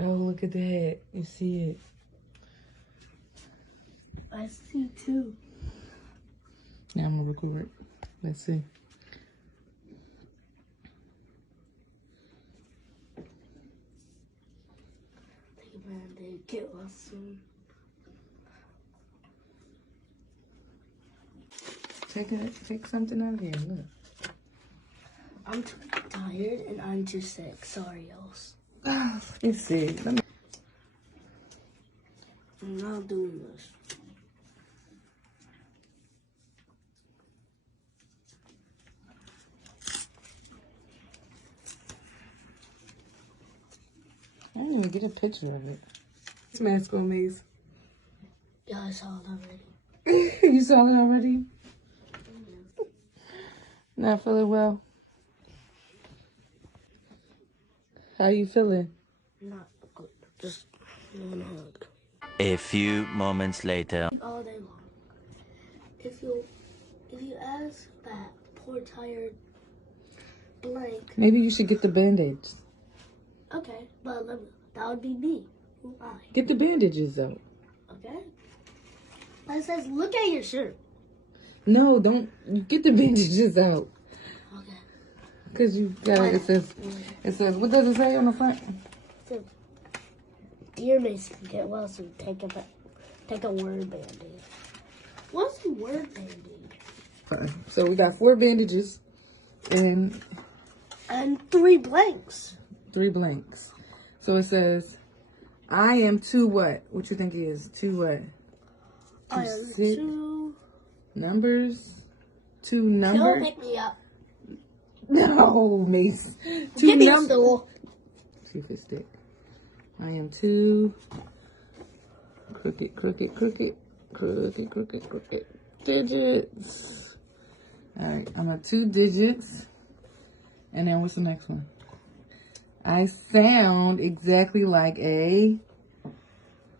Oh, look at that. You see it. I see too. Now I'm gonna record. Let's see. Take a band-aid, get well soon. Take something out of here. Look. I'm too tired and I'm too sick. Sorry, else. Let me see. I'm not doing this. I didn't even get a picture of it. This mask on me. Yeah, I saw it already. You saw it already? Not feeling well? How you feeling? Not good. Just one hug. A few moments later. All day long. If you ask that poor tired blank. Maybe you should get the bandages. Okay, but that would be me. Who am I? Get the bandages out. Okay. It says, look at your shirt. No, don't. You get the bandages out. Okay. Because you got it. It says, what does it say on the front? It says, dear Mason, get well soon. Take a word band-aid. What's a word band-aid? Fine. So we got 4 bandages and 3 blanks. 3 blanks. So it says, I am 2 what? What you think it is? 2 what? I am 6 2 numbers? 2 numbers? Don't pick me up. No, Mace. 2 Give me a numbers. stool. See if it's thick. I am 2 crooked digits. Alright, I'm at 2 digits. And then what's the next one? I sound exactly like a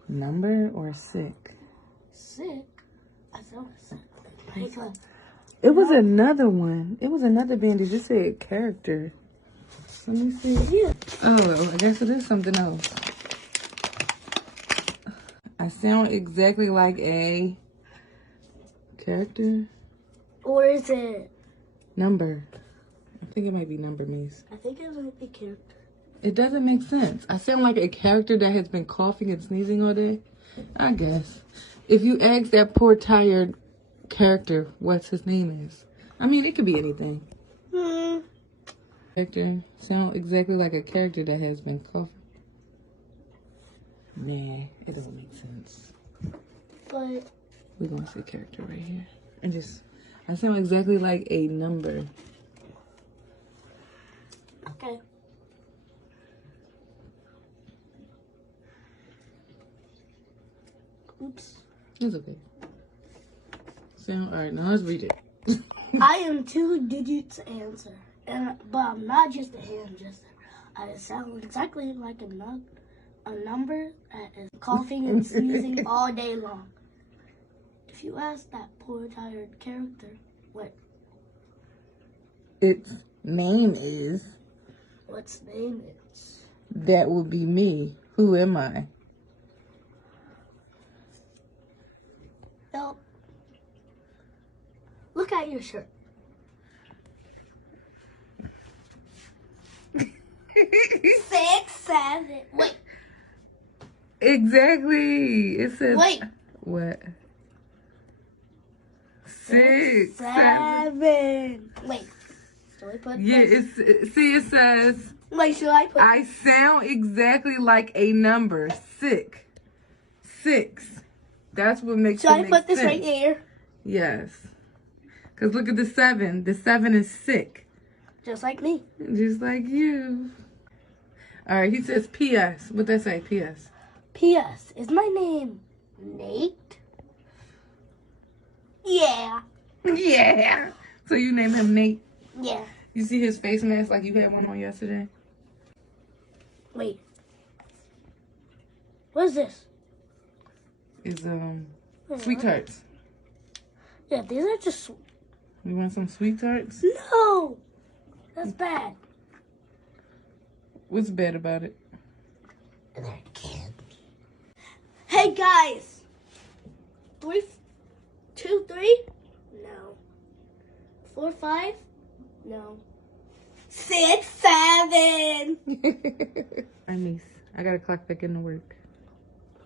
number or sick. Sick? I sound sick. It was another one. It was another bandage. It said character. Let me see. Yeah. Oh, I guess it is something else. I sound exactly like a character. Or is it? Number. I think it might be number, Mies. I think it might be character. It doesn't make sense. I sound like a character that has been coughing and sneezing all day. I guess. If you ask that poor tired character what his name is. I mean, it could be anything. Character. Sound exactly like a character that has been coughing. Nah, it don't make sense. But We're going to say character right here. And just, I sound exactly like a number. okay. Oops. It's okay. Sound, alright, now let's read it. I am 2 digits answer. But I'm not just a hand gesture. I sound exactly like a number that is coughing and sneezing all day long. If you ask that poor tired character what Its name is, what's name is, that would be me. Who am I? well, look at your shirt. 6, 7. Wait. Exactly. It says. Wait. What? 6, 7. Wait. Should I put Yeah, this? it says. Wait, should I put I sound exactly like a number. 6. That's what makes Should it I make put this sense. right here? Yes. Because look at the 7. The 7 is sick. Just like me. Just like you. All right, he says P.S. What that say? P.S. P.S. Is my name Nate? Yeah. Yeah. So you name him Nate? Yeah. You see his face mask like you had one on yesterday? Wait. What is this? It's sweet tarts. Yeah, these are just... You want some sweet tarts? No! That's bad. What's bad about it? They're kids. Hey guys! 3, 2, 3? No. 4, 5? No. 6, 7! My niece. I gotta clock back into work.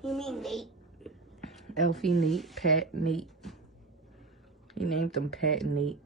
You mean Nate? Elfie, Nate, Pat, Nate. He named them Pat and Nate.